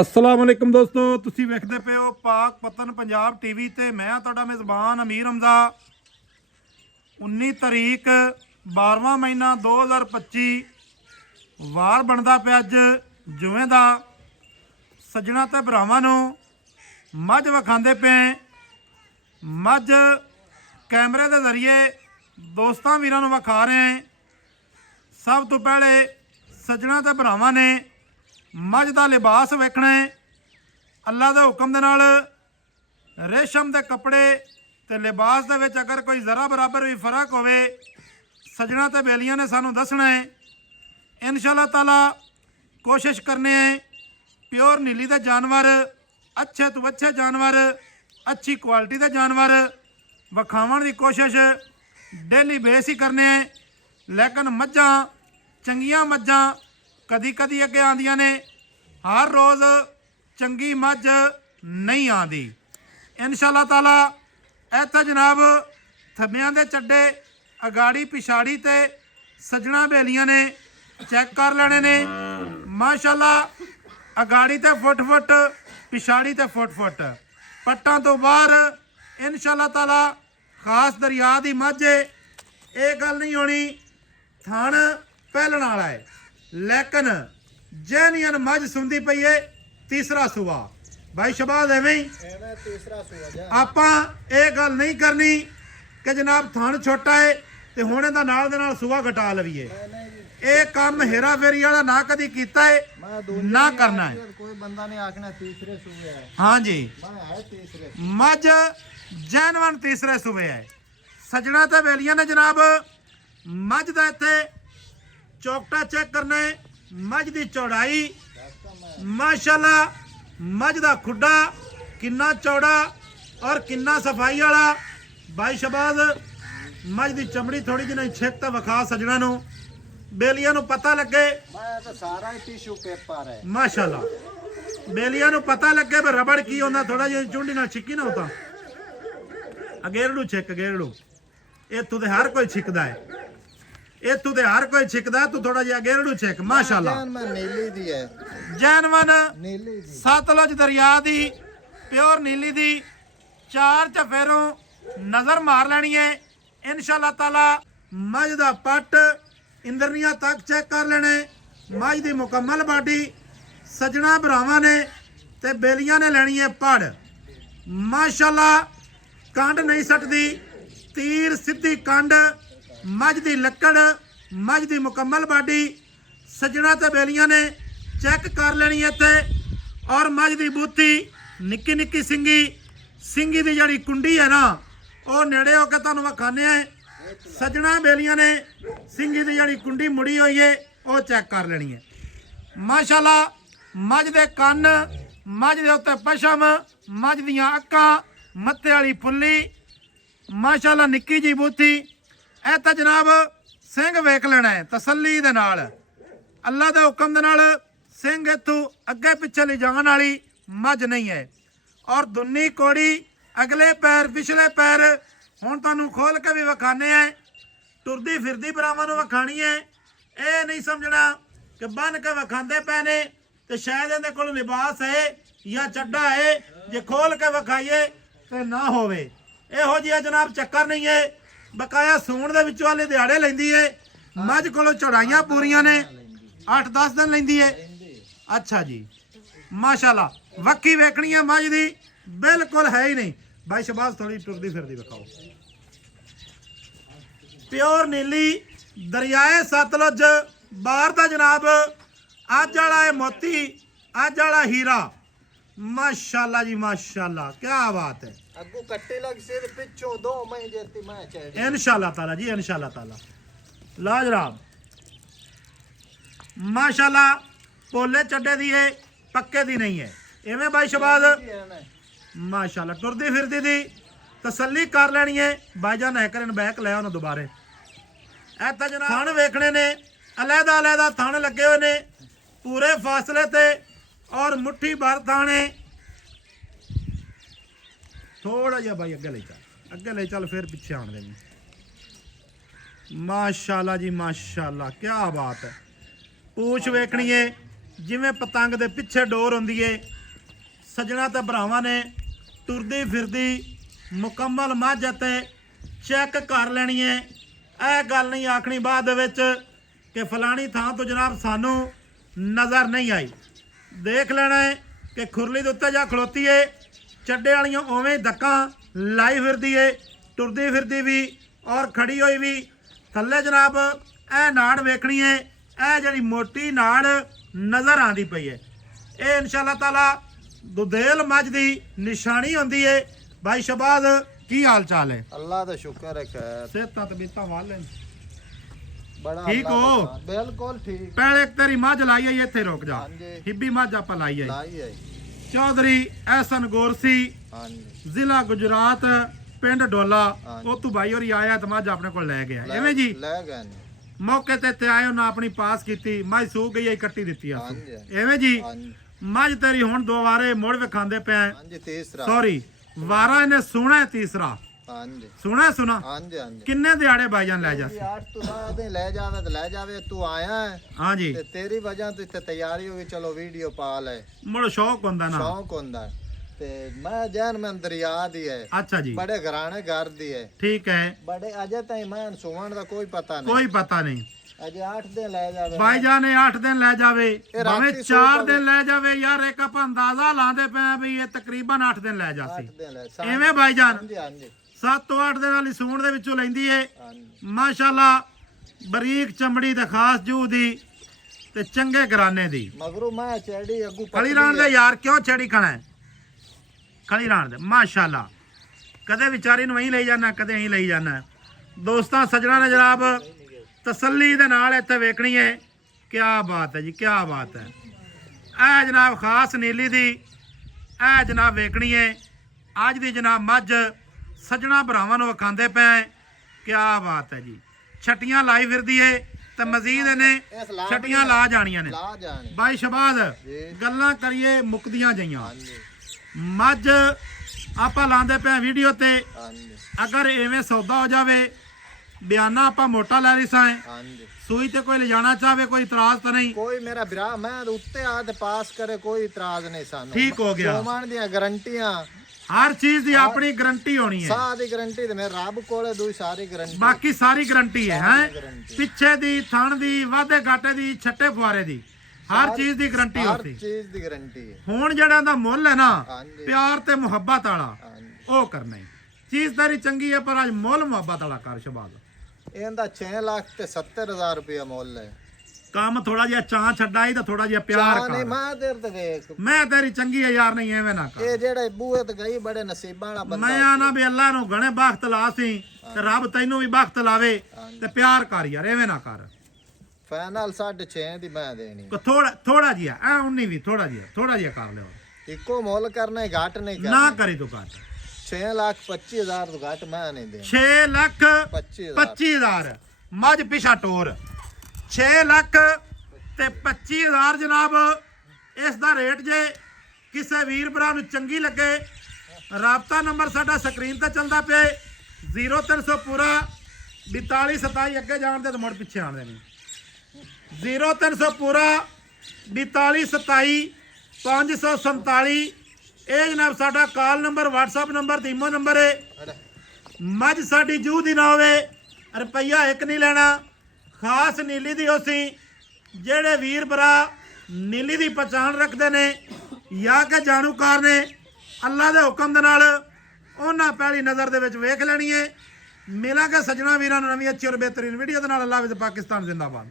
अस्सलाम वालेकुम दोस्तों, तुसी वेखदे पे हो पाक पतन पंजाब टीवी ते मैं तुहाडा मेज़बान अमीर हमजा। 19 तारीख 12वां महीना 2025 वार बनता पिया अज जुमे दा। सज्जणा ते भरावां नूं मझ विखांदे पे। मझ कैमरे के जरिए दोस्तां वीरां नूं विखा रहे हैं। सब तो पहले सज्जणा ते भरावां ने मझ का लिबास वेखना है। अल्लाह के हुक्म दे नाल रेशम के कपड़े ते लिबास दे विच अगर कोई जरा बराबर भी फर्क होवे सज्जणा ते बेलियां ने सानू दसना है। इंशाअल्लाह ताला कोशिश करने हैं प्योर नीली के जानवर, अच्छे तो अच्छे जानवर, अच्छी क्वालिटी के जानवर विखावन की कोशिश डेली बेस ही करने हैं। लेकिन मझां चंगियां मझां कदी कदी अगे आंदियां ने, हर रोज़ चंगी मझ नहीं आती। इंशाअल्लाह ताला इत्थे जनाब थब्बियां दे चड्डे अगाड़ी पिछाड़ी ते सज्जणा बेलियां ने चेक कर लेने ने। माशाअल्लाह अगाड़ी ते फुट फुट, पिछाड़ी ते फुट फुट, पट्टां तो बाहर इंशाअल्लाह ताला खास दरिया की मझ है। ये गल नहीं होनी थण पहलण वाला है, लेकिन जैनियन मझ सुंदी पई है तीसरा सूआ। भाई शबाज एवें ही आपां ये गल नहीं करनी कि जनाब थण छोटा है तो हुण इहदा नाल दे नाल सूआ घटा लवीए। ये काम हेरा फेरी वाला ना कदी कीता है ना करना है। कोई बंदा ने आखना तीसरे सूबे है। हाँ जी, तीसरे मझ जैनवन तीसरे सूबे है। सज्जणा ते बेलियां ने जनाब मझ दा इत्थे चौकटा चेक करना है। मझ की चौड़ाई माशाअल्लाह मझ का खुडा किन्ना चौड़ा और किन्ना सफाई वाला। भाई शबाज मझ की चमड़ी थोड़ी जी नहीं छिक तो विखा सज्जणा नूं बेलियां नूं पता लगे। तो सारा ही टिश्यू पेपर है माशाअल्लाह बेलियां नूं पता लगे भी रबड़ की होंदा, थोड़ा जिहा चुंडी नाल छिकी ना होता। अगेरड़ू छिक अगेरड़ू इत्थों ते हर कोई छिकदा है, इत्थों ते हर कोई छिकदा। तू थोड़ा जिहा अगेरड़ू छिक। माशाअल्लाह नीली दी है, जैनवन नीली दी सतलुज दरिया दी प्योर नीली दी। चार चफेरों नजर मार लेनी है इंशाअल्लाह ताला। मझ दा पट इंद्रनिया तक चेक कर लेने। मझ दी मुकम्मल बाडी सज्जणा भरावां ने ते बेलियां ने लेनी है पड़। माशाअल्लाह कंड नहीं सटदी, तीर सीधी कंड, मझ दी लक्कड़, मझ दी मुकम्मल बाडी सज्जणा ते बेलियां ने चेक कर लेनी इत्थे। और मझ दी बूथी निक्की निक्की सिंगी, सिंगी दी जिहड़ी कुंडी है ना वो नेड़े होकर तुहानूं विखाने हैं। सज्जणा बेलियां ने सिंगी दी जिहड़ी कुंडी मुड़ी हुई है वो चेक कर लेनी है। माशाअल्लाह मझ दे कन्न, मझ दे उत्ते पशम, मझ दियां अक्कां, मत्थे वाली फुल्ली, माशाअल्लाह निक्की जी बूथी। ए तां जनाब सिंह वेख लेना है तसल्ली दे नाल। अल्लाह दे हुक्म दे नाल सिंह इत्थों अगे पिछे ले जाण वाली मझ नहीं है। और दुन्नी कोड़ी, अगले पैर पिछले पैर हुण तुहानूं खोल के भी विखाने हैं। टुरदी फिरदी भरावां नूं विखाणी है। ये नहीं समझना कि बन के विखांदे पए ने ते शायद इहदे कोल लिबास है या चड्डा है, जे खोल के विखाईए ते ना होवे। इहो जिहा जनाब चक्कर नहीं है। बकाया सूण दे विचों वाले दिहाड़े लैंदी है। मझ कोलों चौड़ाइयां पूरियां ने, 8-10 दिन लैंदी है। अच्छा जी माशाअल्लाह वक्की वेखनी है मझ दी बिल्कुल है ही नहीं। भाई शबाज थोड़ी टुरदी फिरदी विखाओ। प्योर नीली दरियाए सतलुज बाहर दा जनाब अज वाला है मोती, अज वाला हीरा। माशाअल्लाह जी माशाअल्लाह क्या बात है। अगू कट्टे लग सिर पिछो 2 महीने देती मैं चढ़ी इंशाअल्लाह ताला जी इंशाअल्लाह ताला लाजवाब। माशाअल्लाह पोले चड्डे दी है, पक्के दी नहीं है। इवें भाई शबाज माशाअल्लाह टुरदी फिरदी दी तसल्ली कर लेनी है। भाईजान है करन बैक ले उन्हें दोबारे। ऐसा जनाब थण वेखने ने अलहदा अलहदा थण लगे हुए ने पूरे फासले ते और मुट्ठी भर थाने। थोड़ा जिहा भाई अगे ले चल, अगे ले चल फिर पिछे आने दे। माशाअल्लाह जी माशाअल्लाह क्या बात है। पूछ वेखनी है ਜਿਵੇਂ ਪਤੰਗ ਦੇ ਪਿੱਛੇ ਡੋਰ ਹੁੰਦੀ ਏ। ਸੱਜਣਾ ਤੇ ਭਰਾਵਾਂ ਨੇ ਤੁਰਦੀ ਫਿਰਦੀ ਮੁਕੰਮਲ ਮੱਝ ਅਤੇ ਚੈੱਕ ਕਰ ਲੈਣੀ ਏ। ਇਹ ਗੱਲ ਨਹੀਂ ਆਖਣੀ ਬਾਅਦ ਦੇ ਵਿੱਚ ਕਿ ਫਲਾਣੀ ਥਾਂ ਤੋਂ ਜਨਾਬ ਸਾਨੂੰ ਨਜ਼ਰ ਨਹੀਂ ਆਈ। ਦੇਖ ਲੈਣਾ ਹੈ ਕਿ ਖੁਰਲੀ ਦੇ ਉੱਤੇ ਜਾ ਖਲੋਤੀ ਏ, ਚੱਡੇ ਵਾਲੀਆਂ ਉਵੇਂ ਧੱਕਾਂ ਲਾਈ ਫਿਰਦੀ ਏ, ਤੁਰਦੀ ਫਿਰਦੀ ਵੀ ਔਰ ਖੜੀ ਹੋਈ ਵੀ। ਥੱਲੇ ਜਨਾਬ ਇਹ ਨਾੜ ਵੇਖਣੀ ਏ, ਇਹ ਜਿਹੜੀ ਮੋਟੀ ਨਾੜ ਨਜ਼ਰ ਆਂਦੀ ਪਈ ਏ, ਇਹ ਇਨਸ਼ਾਅੱਲਾ ਤਾਲਾ ਦੁਧੇਲ ਮੱਝ ਦੀ ਨਿਸ਼ਾਨੀ ਹੁੰਦੀ ਏ। ਭਾਈ ਸ਼ਬਾਜ਼ ਕੀ ਹਾਲ ਚਾਲ ਹੈ? अल्लाह का शुक्र है खैर ਸਿਹਤਾਂ ਤਬੀਅਤਾਂ ਵਾਲੇ बड़ा ठीक अल्लाह हो? का- बिल्कुल ठीक ਪਹਿਲੇ ਇੱਕ ਤੇਰੀ ਮੱਝ ਲਾਈ ਆਈ, ਇੱਥੇ ਰੁਕ ਜਾ। ਹਾਂਜੀ। ਹਿੱਬੀ ਮੱਝ ਆਪਾਂ ਲਾਈ ਆਈ। लाई है ਚੌਧਰੀ ਐਸਨ ਗੋਰਸੀ, हाँ जी ਜ਼ਿਲ੍ਹਾ ਗੁਜਰਾਤ, ਪਿੰਡ ਡੋਲਾ। ਹਾਂਜੀ। ਉਹ ਤੋਂ ਭਾਈ ਹੋਰੀ ਆਇਆ ਤੇ ਮੱਝ ਆਪਣੇ ਕੋਲ ਲੈ ਗਿਆ। ਐਵੇਂ ਜੀ ले गए ने। ਮੌਕੇ ਤੇ ਇੱਥੇ ਆਏ ਉਹਨਾਂ ਆਪਣੀ ਪਾਸ ਕੀਤੀ, ਮੱਝ ਸੂਕ ਗਈ, ਕੱਟੀ ਦਿੱਤੀ ਆ। ਹਾਂਜੀ। ਐਵੇਂ ਜੀ हाँ जी ਮੱਝ ਤੇਰੀ ਹੁਣ ਦੋ ਵਾਰੇ ਮੁੜ ਵਿਖਾਉਂਦੇ ਪਏ। हाँ जी तीसरा ਸੌਰੀ ਵਾਰਾ ਇਹਨੇ ਸੁਣਾ ਹੈ ਤੀਸਰਾ। हाँ जी ਸੁਣਾ ਸੁਣਾ हाँ जी हाँ जी ਕਿੰਨੇ ਦਿਹਾੜੇ ਭਾਈਜਾਨ ਲੈ ਜਾ ਸੀ? 8 तो बाद ले जावे तो ले जावे तू आया है ਹਾਂਜੀ ते तेरी वजह तो इतने तैयारी होगी चलो वीडियो पा ले ਮੁੜ ਸ਼ੌਕ ਹੁੰਦਾ ਨਾ। शौक होंदा है ते मैं जैन में दरिया दी है ਅੱਛਾ ਜੀ बड़े घराने घर दी है ਠੀਕ ਹੈ, बड़े अजय ताई मैं सुमन का कोई पता नहीं ਕੋਈ ਪਤਾ ਨਹੀਂ। अजय 8 दिन ले जावे ਭਾਈਜਾਨ ਨੇ 8 ਦਿਨ ਲੈ ਜਾਵੇ ਇਹ ਭਾਵੇਂ ਰਾਤੀ 4 ਸੌ ਦਿਨ ਲੈ ਜਾਵੇ ਯਾਰ, ਇੱਕ ਆਪਾਂ ਅੰਦਾਜ਼ਾ ਲਾਉਂਦੇ ਪਏ ਆ ਵੀ ਇਹ ਤਕਰੀਬਨ 8 ਦਿਨ ਲੈ 8 ਜਾਸੀ। दिन ले ਐਵੇਂ ਭਾਈਜਾਨ हाँ जी हाँ जी 7 ਤੋਂ 8 ਦਿਨ ਵਾਲੀ ਸੂਣ ਦੇ ਵਿੱਚੋਂ ਲੈਂਦੀ ਏ। हाँ जी ਮਾਸ਼ਾਅੱਲਾ ਬਰੀਕ ਚਮੜੀ ਤੇ ਖਾਸ ਜੂਹ ਦੀ ਤੇ ਚੰਗੇ ਘਰਾਨੇ ਦੀ। मगरू मैं चेड़ी अगू ਖਲੀ ਰਾਣ ਦੇ ਯਾਰ ਕਿਉਂ ਛੇੜੀ ਖਣਾ ਹੈ? ਖਲੀ ਰਾਣ ਦੇ ਮਾਸ਼ਾਅੱਲਾ ਕਦੇ ਵਿਚਾਰੀ ਨੂੰ ਵਹੀਂ ਲਈ ਜਾਣਾ, ਕਦੇ ਅਸੀਂ ਲਈ ਜਾਣਾ। ਦੋਸਤਾਂ ਸੱਜਣਾ ਨੇ ਜਨਾਬ ਤਸੱਲੀ ਦੇ ਨਾਲ ਇੱਥੇ ਵੇਖਣੀ ਹੈ। ਕੀ ਬਾਤ ਹੈ ਜੀ, ਕੀ ਬਾਤ ਹੈ। ਇਹ ਜਨਾਬ ਖਾਸ ਨੀਲੀ ਦੀ ਇਹ ਜਨਾਬ ਵੇਖਣੀ ਹੈ। ਅੱਜ ਦੀ ਜਨਾਬ ਮੱਝ ਸੱਜਣਾ ਭਰਾਵਾਂ ਨੂੰ ਵਿਖਾਉਂਦੇ ਪਏ। ਕੀ ਬਾਤ ਹੈ ਜੀ, ਛਟੀਆਂ ਲਾਈ ਫਿਰਦੀ ਏ ਤੇ ਮਜ਼ੀਦ ਇਹਨੇ ਛਟੀਆਂ ਲਾ ਜਾਣੀਆਂ ਨੇ। ला जाने ਬਾਈ ਸ਼ਬਾਜ਼ ਜੀ। ਗੱਲਾਂ ਕਰੀਏ ਮੁੱਕਦੀਆਂ ਜਈਆਂ। हाँ जी ਮੱਝ ਆਪਾਂ ਲਾਉਂਦੇ ਪਏ ਵੀਡੀਓ ਤੇ, हाँ जी ਅਗਰ ਐਵੇਂ ਸੌਦਾ ਹੋ ਜਾਵੇ, ਬਿਆਨਾ ਆਪਾਂ ਮੋਟਾ ਲੈ ਰਹੀ ਸਾਂ, हाँ जी ਸੂਈ ਤੇ ਕੋਈ ਲਿਜਾਣਾ ਚਾਹਵੇ ਕੋਈ ਇਤਰਾਜ਼ ਤਾਂ ਨਹੀਂ? कोई मेरा बिरा मैं उत्ते आद पास करे कोई इतराज नहीं सानू ठीक हो गया। सोमान दी गारंटियां ਹਰ ਚੀਜ਼ ਦੀ ਆਪਣੀ ਗਰੰਟੀ ਹੋਣੀ ਹੈ। साह दी गारंटी ते मेरे रब कोले दूई सारी गारंटी ਬਾਕੀ ਸਾਰੀ ਗਰੰਟੀ ਹੈ। ਹੈ गारंटी ਪਿੱਛੇ ਦੀ, ਥਣ ਦੀ, ਵਾਧੇ ਘਾਟੇ ਦੀ, ਛੱਟੇ ਫੁਆਰੇ ਦੀ, ਹਰ ਚੀਜ਼ ਦੀ ਗਰੰਟੀ हर ਹੁੰਦੀ। चीज दी गारंटी है ਹੁਣ ਜਿਹੜਾ ਦਾ ਮੁੱਲ ਹੈ ਨਾ, हाँ जी ਪਿਆਰ ਤੇ ਮੁਹੱਬਤ ਵਾਲਾ, हाँ जी ਉਹ ਕਰਨਾ ਹੈ। ਚੀਜ਼ ਤੇਰੀ ਚੰਗੀ ਹੈ ਪਰ ਅੱਜ ਮੁੱਲ ਮੁਹੱਬਤ ਵਾਲਾ ਕਰ ਸ਼ਬਾਜ਼। ਇਹਦਾ 6 ਲੱਖ ਤੇ 70,000 ਰੁਪਇਆ ਮੁੱਲ ਹੈ। ਕੰਮ ਥੋੜਾ ਜਿਹਾ ਚਾਹ ਛੱਡਾਈ ਤਾਂ ਥੋੜਾ ਜਿਹਾ ਪਿਆਰ ਚਾਹ ਨਹੀਂ ਕਰ। ਮੈਂ ਤੇਰੇ ਤੇ ਵੇਖ ਮੈਂ ਤੇਰੀ ਚੰਗੀ ਹੈ ਯਾਰ, ਨਹੀਂ ਐਵੇਂ ਨਾ ਕਰ। ਇਹ ਜਿਹੜੇ ਬੂਹੇ ਤੇ ਗਈ ਬੜੇ ਨਸੀਬਾਂ ਵਾਲਾ ਬੰਦਾ ਮੈਂ ਆਣਾ ਵੀ ਅੱਲਾ ਨੂੰ ਗਣੇ ਬਖਤ ਲਾ ਸੀ ਤੇ ਰੱਬ ਤੈਨੂੰ ਵੀ ਬਖਤ ਲਾਵੇ ਤੇ ਪਿਆਰ ਕਰ ਯਾਰ, ਐਵੇਂ ਨਾ ਕਰ। ਫਾਈਨਲ 6.5 ਦੀ ਮੈਂ ਦੇਣੀ ਥੋੜਾ ਜਿਹਾ ਐ 19 ਵੀ ਥੋੜਾ ਜਿਹਾ ਕਰ ਲਿਓ। ਇੱਕੋ ਮੁੱਲ ਕਰਨਾ ਹੈ, ਘੱਟ ਨਹੀਂ ਨਾ ਕਰਨਾ। ਕਰੀ ਤੂੰ ਕਰ। 6,25,000 ਤੋਂ ਘੱਟ ਮੈਂ ਨਹੀਂ ਦੇਣੀ। 6 ਲੱਖ 25,000 ਮੱਝ ਪਿਛਾ ਟੋਰ 6 ਲੱਖ ਤੇ 25,000 ਜਨਾਬ ਇਸ ਦਾ ਰੇਟ। ਜੇ ਕਿਸੇ ਵੀਰ ਭਰਾ ਨੂੰ ਚੰਗੀ ਲੱਗੇ, ਰਾਬਤਾ ਨੰਬਰ ਸਾਡਾ ਸਕਰੀਨ ਤੇ ਚੱਲਦਾ ਪਿਆ 0300 ਪੂਰਾ 42 27 ਅੱਗੇ ਜਾਣ ਦੇ ਤੇ ਮੁੜ ਪਿੱਛੇ ਆਣ ਦੇਣੀ। 0300 ਪੂਰਾ 42 27 547 ਇਹ ਜਨਾਬ ਸਾਡਾ call number, WhatsApp number, Imo number ਹੈ। ਮੱਝ ਸਾਡੀ ਜੂਹ ਦੀ ਨਾ ਹੋਵੇ, ਰੁਪਈਆ ਇੱਕ ਨਹੀਂ ਲੈਣਾ। ਖਾਸ ਨੀਲੀ ਦੀ ਹੋਸੀ ਜਿਹੜੇ ਵੀਰ ਭਰਾ ਨੀਲੀ ਦੀ ਪਛਾਣ ਰੱਖਦੇ ਨੇ ਜਾਂ ਕਿ ਜਾਣੂਕਾਰ ਨੇ, ਅੱਲਾ ਦੇ ਹੁਕਮ ਦੇ ਨਾਲ ਉਹਨਾਂ ਪਹਿਲੀ ਨਜ਼ਰ ਦੇ ਵਿੱਚ ਵੇਖ ਲੈਣੀ ਹੈ। ਮਿਲਾਂਗੇ ਸੱਜਣਾ ਵੀਰਾਂ ਨੂੰ ਨਵੀਂ ਅੱਛੀ ਔਰ ਬਿਹਤਰੀਨ ਵੀਡੀਓ ਦੇ ਨਾਲ। ਅੱਲਾ ਹਾਫਿਜ਼, ਪਾਕਿਸਤਾਨ ਜ਼ਿੰਦਾਬਾਦ।